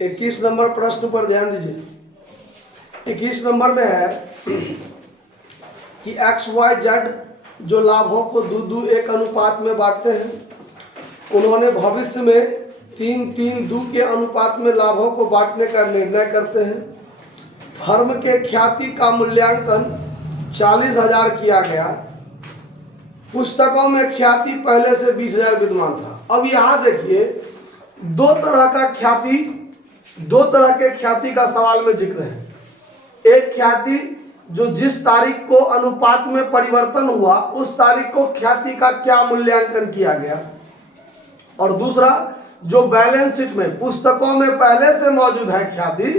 21 number प्रश्न पर ध्यान दीजिए। 21 नंबर में है कि एक्स वाई जेड जो लाभों को 2:1 अनुपात में बांटते हैं उन्होंने भविष्य में 3:3:2 के अनुपात में लाभों को बांटने का निर्णय करते हैं। फर्म के ख्याति का मूल्यांकन 40,000 किया गया। पुस्तकों में ख्याति पहले से 20,000 विद्यमान था। अब यहाँ देखिए दो तरह के ख्याति का सवाल में जिक्र है। एक ख्याति जो जिस तारीख को अनुपात में परिवर्तन हुआ उस तारीख को ख्याति का क्या मूल्यांकन किया गया, और दूसरा जो बैलेंस शीट में पुस्तकों में पहले से मौजूद है ख्याति,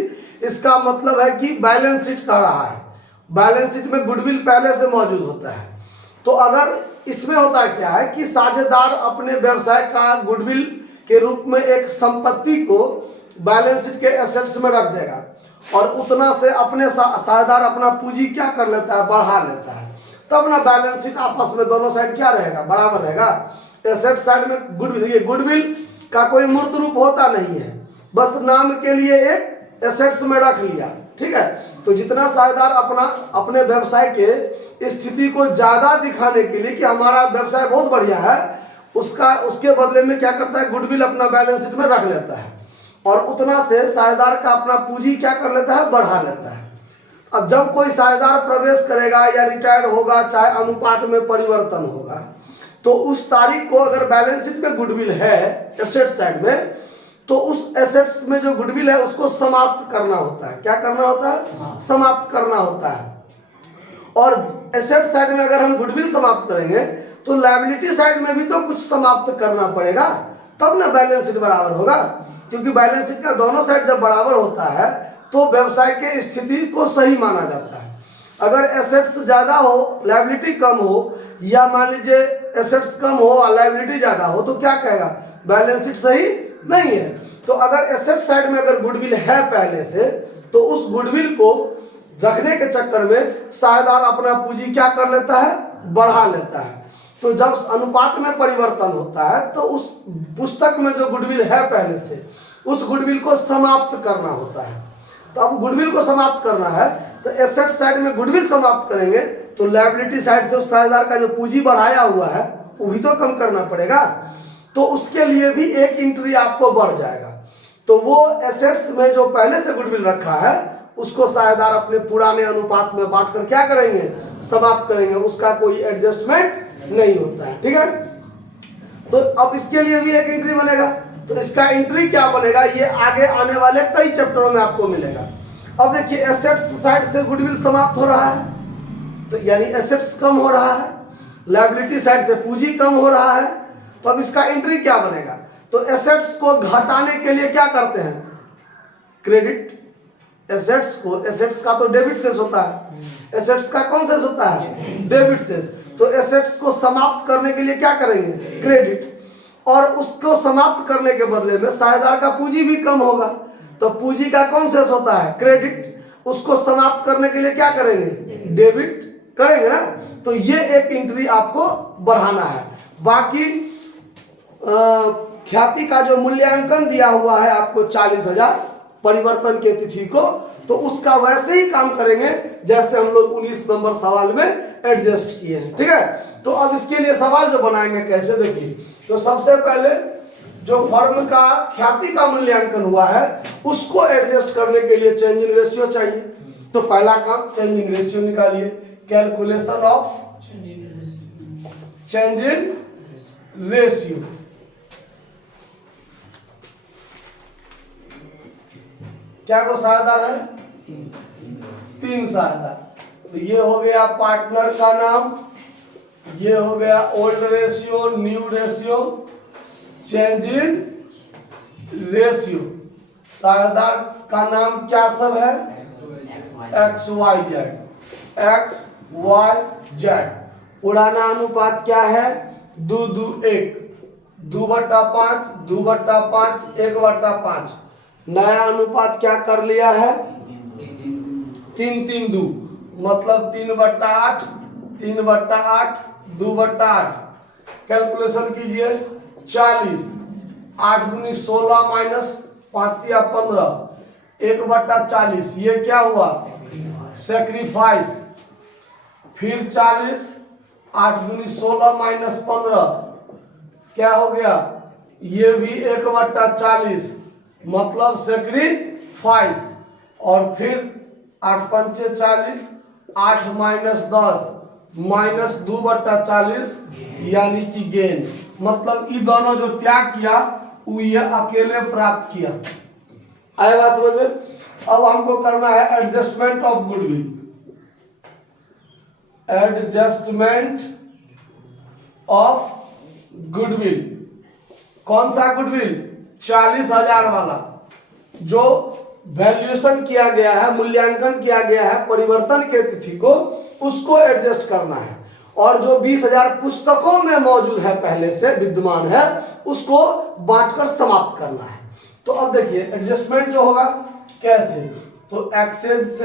इसका मतलब है कि बैलेंस शीट कह रहा है। बैलेंस शीट में गुडविल पहले से मौजूद होता है। तो अगर इसमें होता क्या है कि साझेदार अपने व्यवसाय का गुडविल के रूप में एक संपत्ति को बैलेंस शीट के एसेट्स में रख देगा और उतना से अपने साझेदार अपना पूंजी क्या कर लेता है, बढ़ा लेता है। तब ना बैलेंस शीट आपस में दोनों साइड क्या रहेगा, बराबर रहेगा। एसेट साइड में गुडविल का कोई मूर्त रूप होता नहीं है, बस नाम के लिए एक एसेट्स में रख लिया, ठीक है। तो जितना साझेदार अपने व्यवसाय के स्थिति को ज्यादा दिखाने के लिए कि हमारा व्यवसाय बहुत बढ़िया है, उसके बदले में क्या करता है, गुडविल अपना बैलेंस शीट में रख लेता है और उतना से साझेदार का अपना पूंजी क्या कर लेता है, बढ़ा लेता है। अब जब कोई साझेदार प्रवेश करेगा या रिटायर्ड होगा, चाहे अनुपात में परिवर्तन होगा, तो उस तारीख को अगर बैलेंस शीट में गुडविल है एसेट साइड में, तो उस एसेट्स में जो गुडविल है उसको समाप्त करना होता है। क्या करना होता है, समाप्त करना होता है। और एसेट साइड में अगर हम गुडविल समाप्त करेंगे तो लायबिलिटी साइड में भी तो कुछ समाप्त करना पड़ेगा, तब ना बैलेंस शीट बराबर होगा। क्योंकि बैलेंस शीट का दोनों साइड जब बराबर होता है तो व्यवसाय के स्थिति को सही माना जाता है। अगर एसेट्स ज्यादा हो लायबिलिटी कम हो, या मान लीजिए एसेट्स कम हो और लायबिलिटी ज्यादा हो, तो क्या कहेगा, बैलेंस शीट सही नहीं है। तो अगर एसेट साइड में अगर गुडविल है पहले से, तो उस गुडविल को रखने के चक्कर में साझेदार अपना पूंजी क्या कर लेता है, बढ़ा लेता है। तो जब अनुपात में परिवर्तन होता है तो उस पुस्तक में जो गुडविल है पहले से, उस गुडविल को समाप्त करना होता है। तो अब गुडविल को समाप्त करना है तो एसेट साइड में गुडविल समाप्त करेंगे तो लायबिलिटी साइड से उस साझेदार का जो पूंजी बढ़ाया हुआ है वो भी तो कम करना पड़ेगा। तो उसके लिए भी एक एंट्री आपको बढ़ जाएगा। तो वो एसेट्स में जो पहले से गुडविल रखा है उसको साझेदार अपने पुराने अनुपात में बांटकर क्या करेंगे, समाप्त करेंगे। उसका कोई एडजस्टमेंट नहीं होता है, ठीक है। तो अब इसके लिए भी एक एंट्री बनेगा। तो इसका एंट्री क्या बनेगा, ये आगे आने वाले कई चैप्टरों में आपको मिलेगा। अब देखिए एसेट्स साइड से गुडविल समाप्त हो रहा है, तो यानी एसेट्स कम हो रहा है, लायबिलिटी साइड से पूंजी कम हो रहा है। तो अब इसका एंट्री क्या बनेगा, तो एसेट्स को घटाने के लिए क्या करते हैं, क्रेडिट। एसेट्स का तो डेबिट सेस होता है, एसेट्स का कौन सेस होता है, डेबिट सेस। तो एसेट्स को समाप्त करने के लिए क्या करेंगे, क्रेडिट। और उसको समाप्त करने के बदले में साझेदार का पूंजी भी कम होगा, तो पूंजी का कौन सेस होता है, क्रेडिट। उसको समाप्त करने के लिए क्या करेंगे, डेबिट करेंगे ना। तो ये एक एंट्री आपको बढ़ाना है। बाकी ख्याति का जो मूल्यांकन दिया हुआ है आपको 40,000 परिवर्तन के तिथि को, तो उसका वैसे ही काम करेंगे जैसे हम लोग 19 नंबर सवाल में एडजस्ट किए हैं, ठीक है। तो अब इसके लिए सवाल जो बनाएंगे कैसे, देखिए। तो सबसे पहले जो फर्म का ख्याति का मूल्यांकन हुआ है उसको एडजस्ट करने के लिए चेंज इन रेशियो चाहिए। तो पहला काम चेंज इन रेशियो निकालिए, calculation of change in ratio. क्या को साझेदार है, 3 साझेदार। तो ये हो गया पार्टनर का नाम, ये हो गया old ratio, new ratio, change in ratio. साझेदार का नाम क्या सब है, एक्स वाई जेड। पुराना अनुपात क्या है, 2:1, 2/5, 2/5, 1/5। नया अनुपात क्या कर लिया है, 3:3:2, मतलब 3/8, 3/8, 2/8। कैलकुलेशन कीजिए, 40, 8 दूनी 16 माइनस 5 या 15, 1/40, ये क्या हुआ? सेक्रीफाइस। फिर 40, 8 दूनी 16 माइनस 15 क्या हो गया? ये भी 1/40 मतलब सेक्रीफाइस। और फिर 8 पंचे 40, 8 माइनस 10 माइनस 2/40 यानी कि गेन। मतलब ये दोनों जो त्याग किया वो ये अकेले प्राप्त किया। आए बात समझ में? अब हमको करना है adjustment of goodwill. Adjustment of goodwill. कौन सा गुडविल? 40,000 वाला जो वैल्यूएशन किया गया है, मूल्यांकन किया गया है परिवर्तन के तिथि को, उसको एडजस्ट करना है। और जो 20,000 पुस्तकों में मौजूद है, पहले से विद्यमान है, उसको बांटकर समाप्त करना है। तो अब देखिए एडजस्टमेंट जो होगा कैसे, तो एक्सेस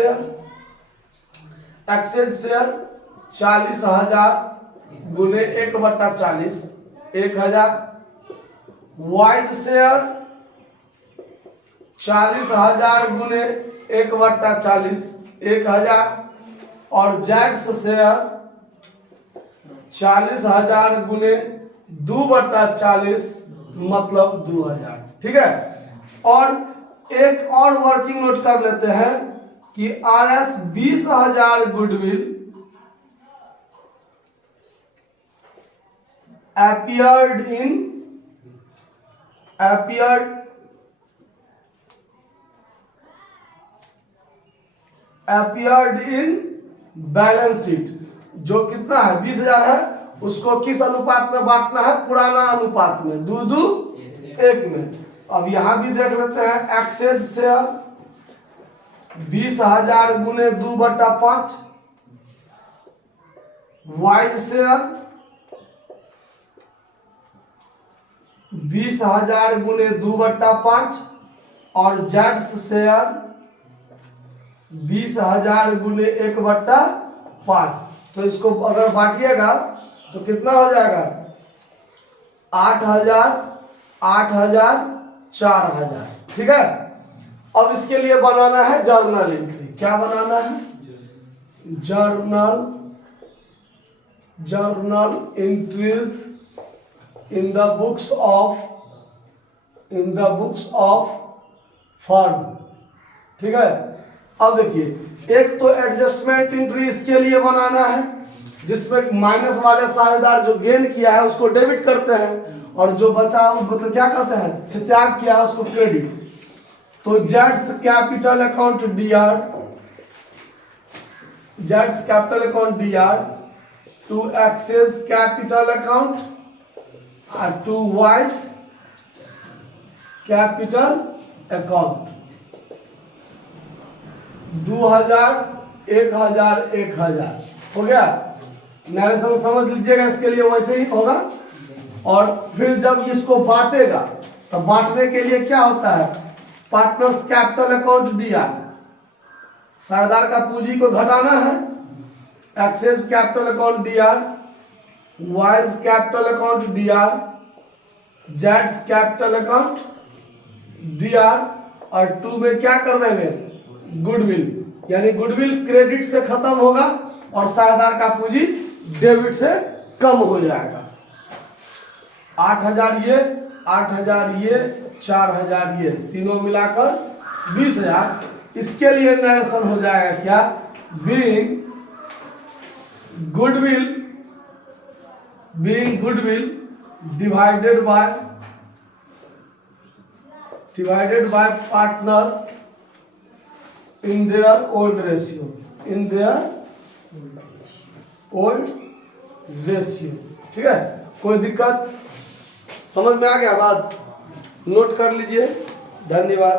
शेयर 40,000 गुने 1/40 1000। वाइज शेयर 40,000 गुने 1/40 1000। और जेड्स शेयर 40,000 गुने 2/40 मतलब 2000। ठीक है। और एक और वर्किंग नोट कर लेते हैं कि RS 20,000 goodwill appeared in balance sheet. जो कितना है 20,000 है, उसको किस अनुपात में बांटना है? पुराना अनुपात में, 2:1 में। अब यहां भी देख लेते हैं एक्सेस शेयर 20,000 गुने 2/5। वाइज शेयर 20,000 गुने 2/5। और जेड्स शेयर 20,000 गुने 1/5। तो इसको अगर बांटिएगा तो कितना हो जाएगा? 8,000 8,000 4,000। ठीक है। अब इसके लिए बनाना है जर्नल एंट्री। क्या बनाना है? Journal entries in the books of firm. ठीक है। अब देखिए एक तो एडजस्टमेंट एंट्री इसके लिए बनाना है, जिसमें माइनस वाले साझेदार जो गेन किया है उसको डेबिट करते हैं, और जो बचा मतलब क्या कहते हैं, त्याग किया है, उसको क्रेडिट। तो जेड्स capital account DR to X's capital account to Y's capital account. 2,000 1,000 1,000 हो गया। नरेशन समझ लीजिएगा, इसके लिए वैसे ही होगा। और फिर जब इसको बांटेगा तो बांटने के लिए क्या होता है? पार्टनर्स कैपिटल अकाउंट DR, साझेदार का पूंजी को घटाना है। X's capital account DR, Y's capital account DR, जेड्स कैपिटल अकाउंट DR। और 2 में क्या कर देंगे? गुडविल, यानी गुडविल क्रेडिट से खत्म होगा और साझेदार का पूंजी डेबिट से कम हो जाएगा। 8,000 ये, 8,000 ये, 4,000 ये, तीनों मिलाकर 20,000। इसके लिए नरेशन हो जाएगा क्या? Being goodwill divided by partners in their old ratio, ठीक है। कोई दिक्कत? समझ में आ गया बात? नोट कर लीजिए। धन्यवाद।